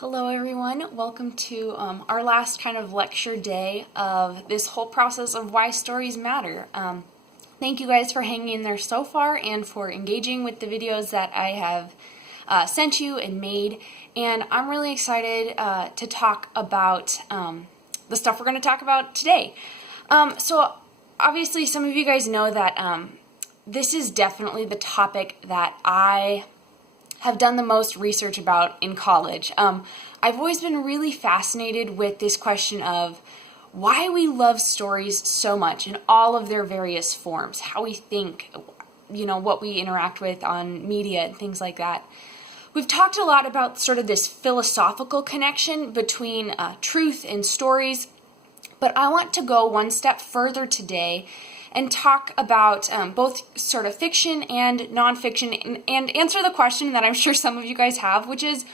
Hello everyone, welcome to our last kind of lecture day of this whole process of why stories matter. Thank you guys for hanging in there so far and for engaging with the videos that I have sent you and made. And I'm really excited to talk about the stuff we're going to talk about today. So obviously some of you guys know that this is definitely the topic that I have done the most research about in college. I've always been really fascinated with this question of why we love stories so much in all of their various forms, how we think, what we interact with on media and things like that. We've talked a lot about sort of this philosophical connection between truth and stories, but I want to go one step further today and talk about both sort of fiction and nonfiction and answer the question that I'm sure some of you guys have, which is,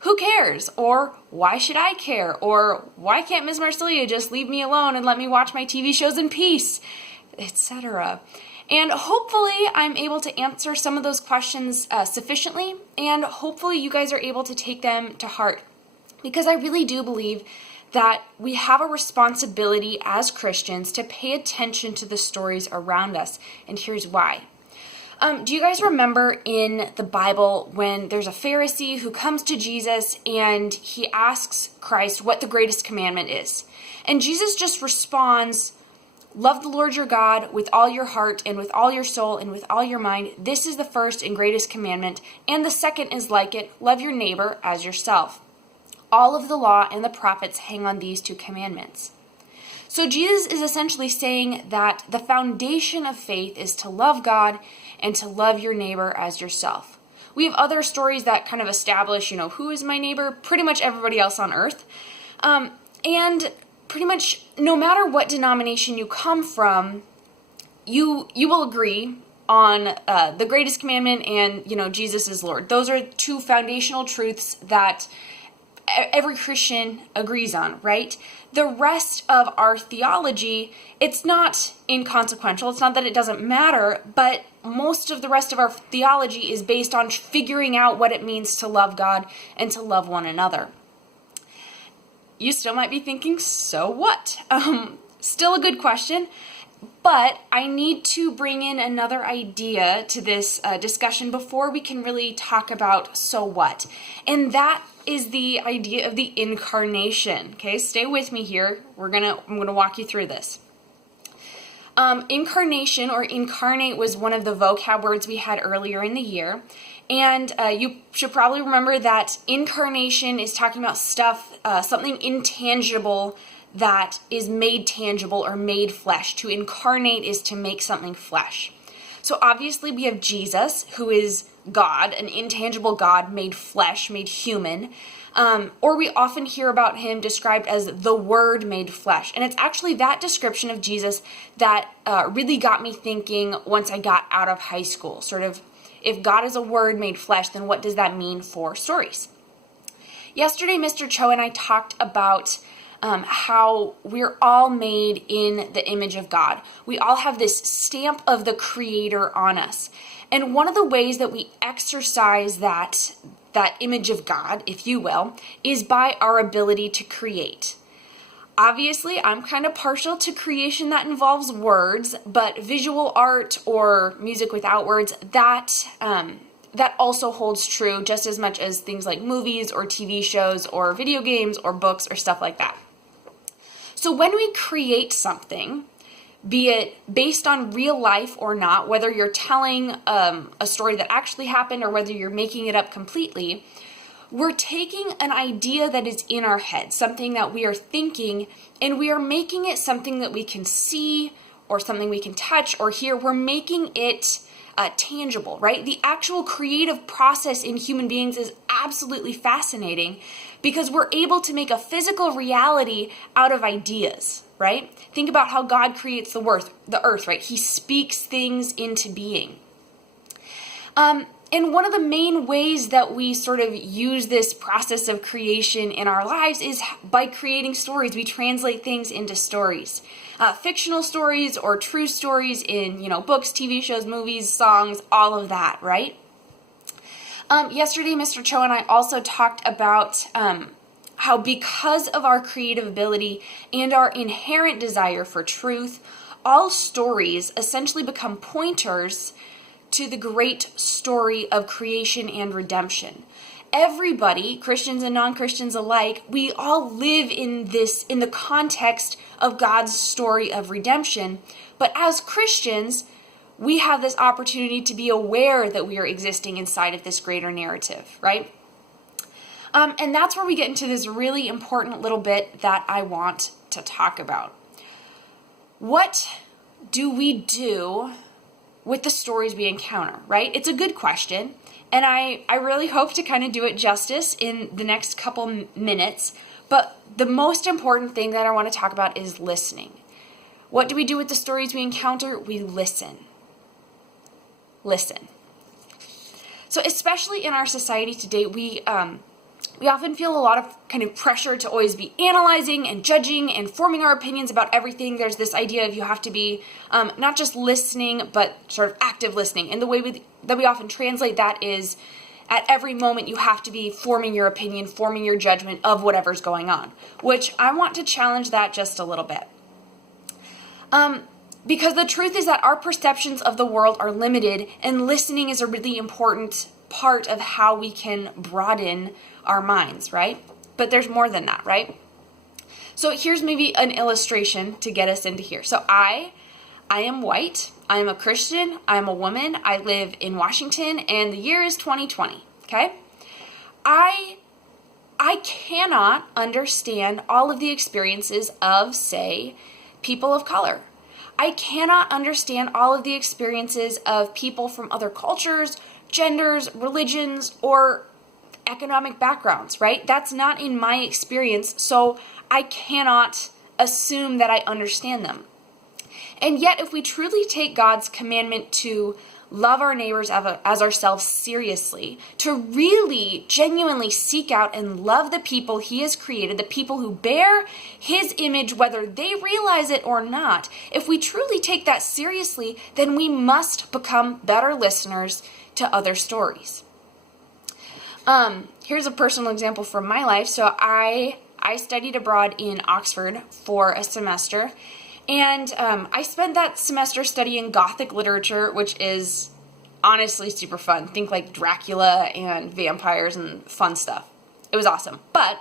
who cares? Or why should I care? Or why can't Ms. Marcelia just leave me alone and let me watch my TV shows in peace? Etc. And hopefully I'm able to answer some of those questions sufficiently, and hopefully you guys are able to take them to heart. Because I really do believe that we have a responsibility as Christians to pay attention to the stories around us, and here's why. Do you guys remember in the Bible when there's a Pharisee who comes to Jesus and he asks Christ what the greatest commandment is? And Jesus just responds, love the Lord your God with all your heart and with all your soul and with all your mind. This is the first and greatest commandment, and the second is like it, love your neighbor as yourself. All of the law and the prophets hang on these two commandments. So Jesus is essentially saying that the foundation of faith is to love God and to love your neighbor as yourself. We have other stories that kind of establish, who is my neighbor? Pretty much everybody else on earth. And pretty much no matter what denomination you come from, you will agree on the greatest commandment and, Jesus is Lord. Those are two foundational truths that every Christian agrees on, right? The rest of our theology, it's not inconsequential. It's not that it doesn't matter, but most of the rest of our theology is based on figuring out what it means to love God and to love one another. You still might be thinking, so what? Still a good question, but I need to bring in another idea to this discussion before we can really talk about so what. And that is the idea of the incarnation. Okay, stay with me here. I'm gonna walk you through this. Incarnation or incarnate was one of the vocab words we had earlier in the year. And you should probably remember that incarnation is talking about stuff, something intangible that is made tangible or made flesh. To incarnate is to make something flesh. So obviously we have Jesus, who is God, an intangible God made flesh, made human. Or we often hear about him described as the Word made flesh. And it's actually that description of Jesus that really got me thinking once I got out of high school. Sort of, if God is a Word made flesh, then what does that mean for stories? Yesterday, Mr. Cho and I talked about how we're all made in the image of God. We all have this stamp of the Creator on us. And one of the ways that we exercise that image of God, if you will, is by our ability to create. Obviously, I'm kind of partial to creation that involves words, but visual art or music without words, that also holds true just as much as things like movies or TV shows or video games or books or stuff like that. So when we create something, be it based on real life or not, whether you're telling a story that actually happened or whether you're making it up completely, we're taking an idea that is in our head, something that we are thinking, and we are making it something that we can see or something we can touch or hear. We're making it tangible, right? The actual creative process in human beings is absolutely fascinating because we're able to make a physical reality out of ideas, right? Think about how God creates the earth, right? He speaks things into being. And one of the main ways that we sort of use this process of creation in our lives is by creating stories. We translate things into stories. Fictional stories or true stories in, books, TV shows, movies, songs, all of that, right? Yesterday, Mr. Cho and I also talked about how because of our creative ability and our inherent desire for truth, all stories essentially become pointers to the great story of creation and redemption. Everybody, Christians and non-Christians alike, we all live in the context of God's story of redemption. But as Christians, we have this opportunity to be aware that we are existing inside of this greater narrative, right? And that's where we get into this really important little bit that I want to talk about. What do we do with the stories we encounter, right? It's a good question, and I really hope to kind of do it justice in the next couple minutes, but the most important thing that I want to talk about is listening. What do we do with the stories we encounter? We listen. Listen. So especially in our society today, we often feel a lot of kind of pressure to always be analyzing and judging and forming our opinions about everything. There's this idea of you have to be not just listening, but sort of active listening. And the way that we often translate that is at every moment you have to be forming your opinion, forming your judgment of whatever's going on, which I want to challenge that just a little bit. Because the truth is that our perceptions of the world are limited, and listening is a really important part of how we can broaden our minds, right? But there's more than that, right? So here's maybe an illustration to get us into here. So I am white, I am a Christian, I'm a woman, I live in Washington, and the year is 2020, okay? I cannot understand all of the experiences of, say, people of color. I cannot understand all of the experiences of people from other cultures, genders, religions, or economic backgrounds, right? That's not in my experience, so I cannot assume that I understand them. And yet, if we truly take God's commandment to love our neighbors as ourselves seriously, to really genuinely seek out and love the people He has created, the people who bear His image, whether they realize it or not, if we truly take that seriously, then we must become better listeners to other stories. Here's a personal example from my life. So I studied abroad in Oxford for a semester, and I spent that semester studying Gothic literature, which is honestly super fun. Think like Dracula and vampires and fun stuff. It was awesome. But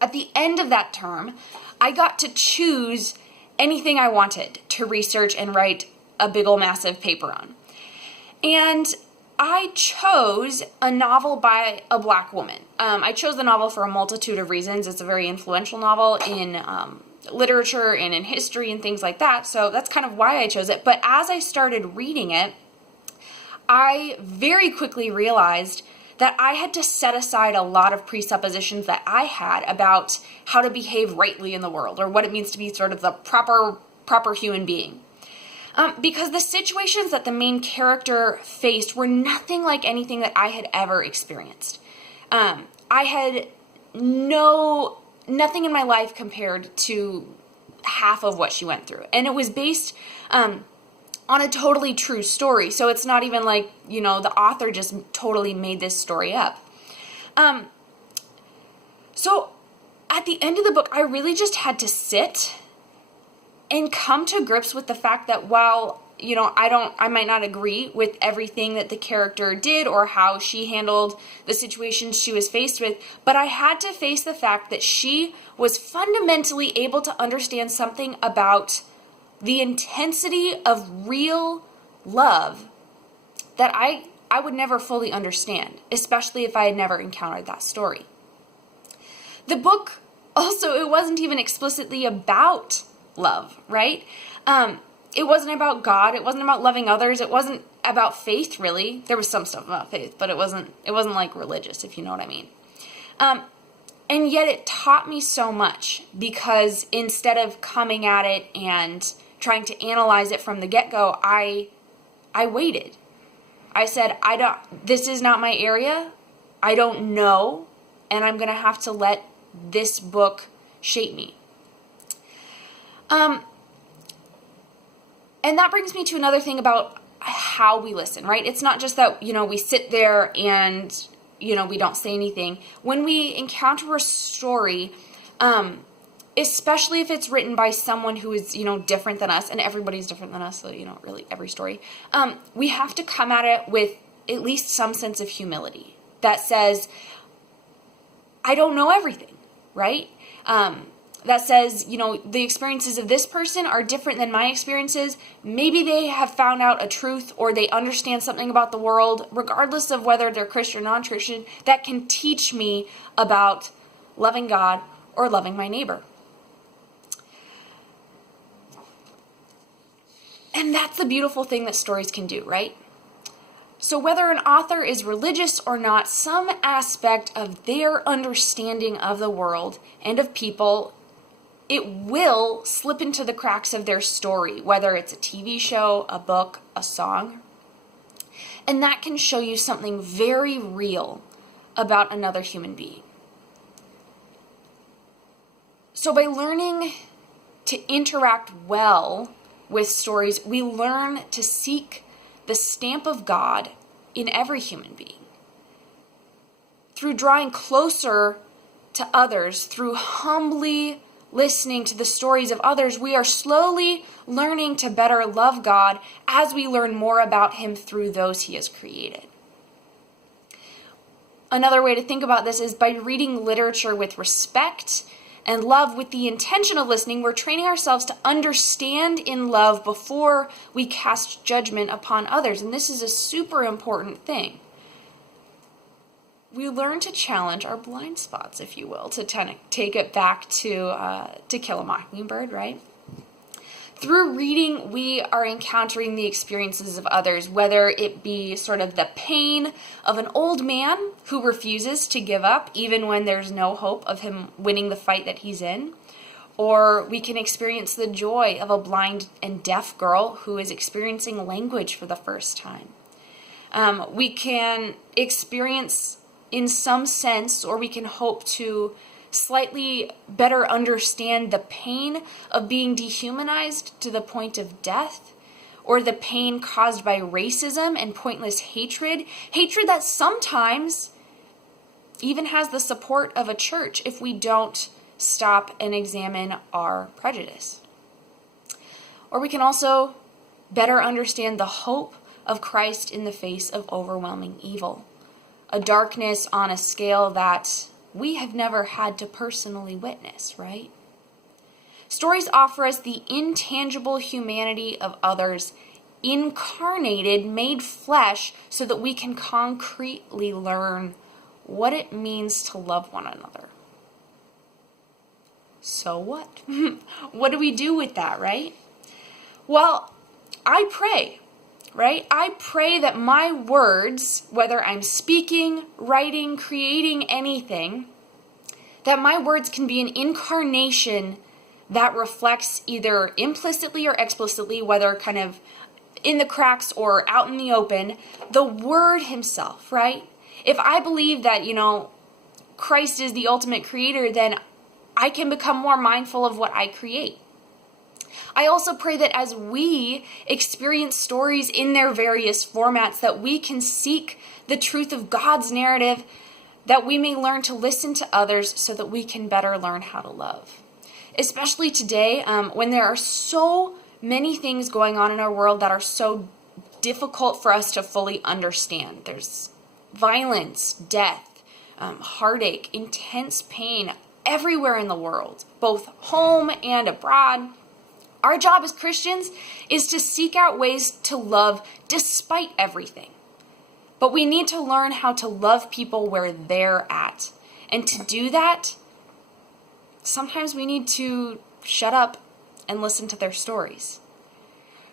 at the end of that term, I got to choose anything I wanted to research and write a big ol' massive paper on. And I chose a novel by a Black woman. I chose the novel for a multitude of reasons. It's a very influential novel in literature and in history and things like that. So that's kind of why I chose it. But as I started reading it, I very quickly realized that I had to set aside a lot of presuppositions that I had about how to behave rightly in the world, or what it means to be sort of the proper human being. Because the situations that the main character faced were nothing like anything that I had ever experienced. I had nothing in my life compared to half of what she went through. And it was based on a totally true story. So it's not even like, the author just totally made this story up. So at the end of the book, I really just had to sit and come to grips with the fact that while, I might not agree with everything that the character did or how she handled the situations she was faced with, but I had to face the fact that she was fundamentally able to understand something about the intensity of real love that I would never fully understand, especially if I had never encountered that story. The book also, it wasn't even explicitly about love, right? It wasn't about God. It wasn't about loving others. It wasn't about faith, really. There was some stuff about faith, but it wasn't like religious, if you know what I mean. And yet it taught me so much, because instead of coming at it and trying to analyze it from the get-go, I waited. I said, this is not my area. I don't know, and I'm going to have to let this book shape me. And that brings me to another thing about how we listen, right? It's not just that, we sit there and, we don't say anything. When we encounter a story, especially if it's written by someone who is, different than us, and everybody's different than us, so, really every story, we have to come at it with at least some sense of humility that says, I don't know everything, right? That says, the experiences of this person are different than my experiences. Maybe they have found out a truth or they understand something about the world, regardless of whether they're Christian or non-Christian, that can teach me about loving God or loving my neighbor. And that's the beautiful thing that stories can do, right? So whether an author is religious or not, some aspect of their understanding of the world and of people, it will slip into the cracks of their story, whether it's a TV show, a book, a song. And that can show you something very real about another human being. So by learning to interact well with stories, we learn to seek the stamp of God in every human being. Through drawing closer to others, through humbly listening to the stories of others, we are slowly learning to better love God as we learn more about Him through those He has created. Another way to think about this is by reading literature with respect and love with the intention of listening, we're training ourselves to understand in love before we cast judgment upon others. And this is a super important thing. We learn to challenge our blind spots, if you will, to take it back to Kill a Mockingbird, right? Through reading, we are encountering the experiences of others, whether it be sort of the pain of an old man who refuses to give up even when there's no hope of him winning the fight that he's in, or we can experience the joy of a blind and deaf girl who is experiencing language for the first time. We can experience, in some sense, or we can hope to slightly better understand the pain of being dehumanized to the point of death, or the pain caused by racism and pointless hatred that sometimes even has the support of a church if we don't stop and examine our prejudice. Or we can also better understand the hope of Christ in the face of overwhelming evil, a darkness on a scale that we have never had to personally witness, right? Stories offer us the intangible humanity of others, incarnated, made flesh, so that we can concretely learn what it means to love one another. So what? What do we do with that, right? Well, I pray. Right? I pray that my words, whether I'm speaking, writing, creating anything, that my words can be an incarnation that reflects either implicitly or explicitly, whether kind of in the cracks or out in the open, the Word Himself, right? If I believe that, Christ is the ultimate creator, then I can become more mindful of what I create. I also pray that as we experience stories in their various formats, that we can seek the truth of God's narrative, that we may learn to listen to others so that we can better learn how to love. Especially today, when there are so many things going on in our world that are so difficult for us to fully understand. There's violence, death, heartache, intense pain everywhere in the world, both home and abroad. Our job as Christians is to seek out ways to love despite everything. But we need to learn how to love people where they're at. And to do that, sometimes we need to shut up and listen to their stories.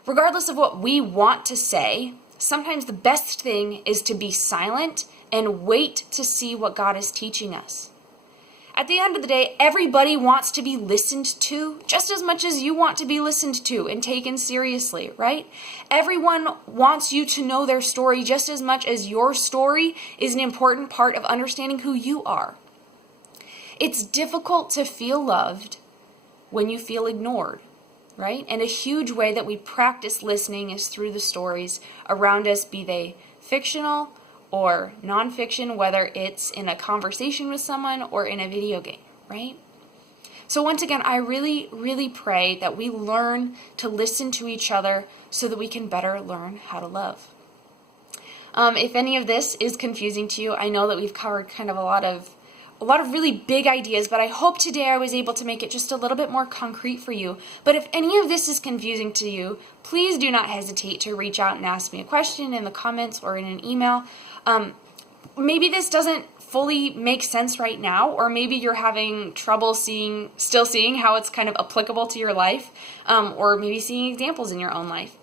Regardless of what we want to say, sometimes the best thing is to be silent and wait to see what God is teaching us. At the end of the day, everybody wants to be listened to just as much as you want to be listened to and taken seriously, right? Everyone wants you to know their story just as much as your story is an important part of understanding who you are. It's difficult to feel loved when you feel ignored. right? And a huge way that we practice listening is through the stories around us, be they fictional or nonfiction, whether it's in a conversation with someone or in a video game, right? So once again, I really, really pray that we learn to listen to each other so that we can better learn how to love. If any of this is confusing to you, I know that we've covered kind of a lot of really big ideas, but I hope today I was able to make it just a little bit more concrete for you. But if any of this is confusing to you, please do not hesitate to reach out and ask me a question in the comments or in an email. Maybe this doesn't fully make sense right now, or maybe you're having trouble still seeing how it's kind of applicable to your life, or maybe seeing examples in your own life.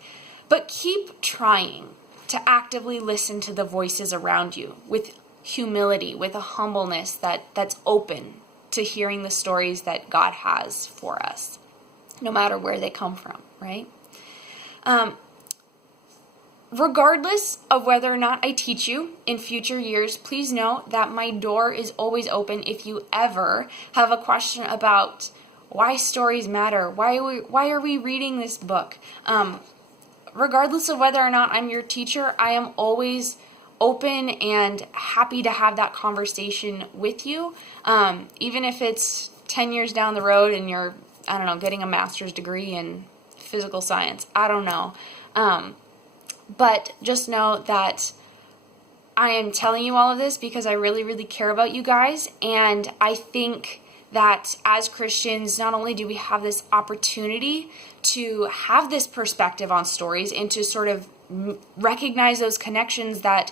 But keep trying to actively listen to the voices around you with humility, with a humbleness that's open to hearing the stories that God has for us, no matter where they come from, right? Regardless of whether or not I teach you in future years, please know that my door is always open if you ever have a question about why stories matter, why are we reading this book. Regardless of whether or not I'm your teacher, I am always open and happy to have that conversation with you, even if it's 10 years down the road and you're, I don't know, getting a master's degree in physical science. I don't know. But just know that I am telling you all of this because I really, really care about you guys. And I think that as Christians, not only do we have this opportunity to have this perspective on stories and to sort of recognize those connections that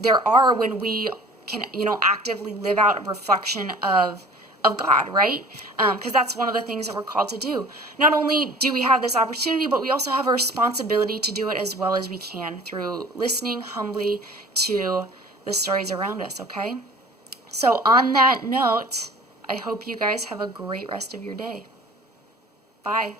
there are when we can, actively live out a reflection of God, right? Because that's one of the things that we're called to do. Not only do we have this opportunity, but we also have a responsibility to do it as well as we can through listening humbly to the stories around us, okay? So on that note, I hope you guys have a great rest of your day. Bye.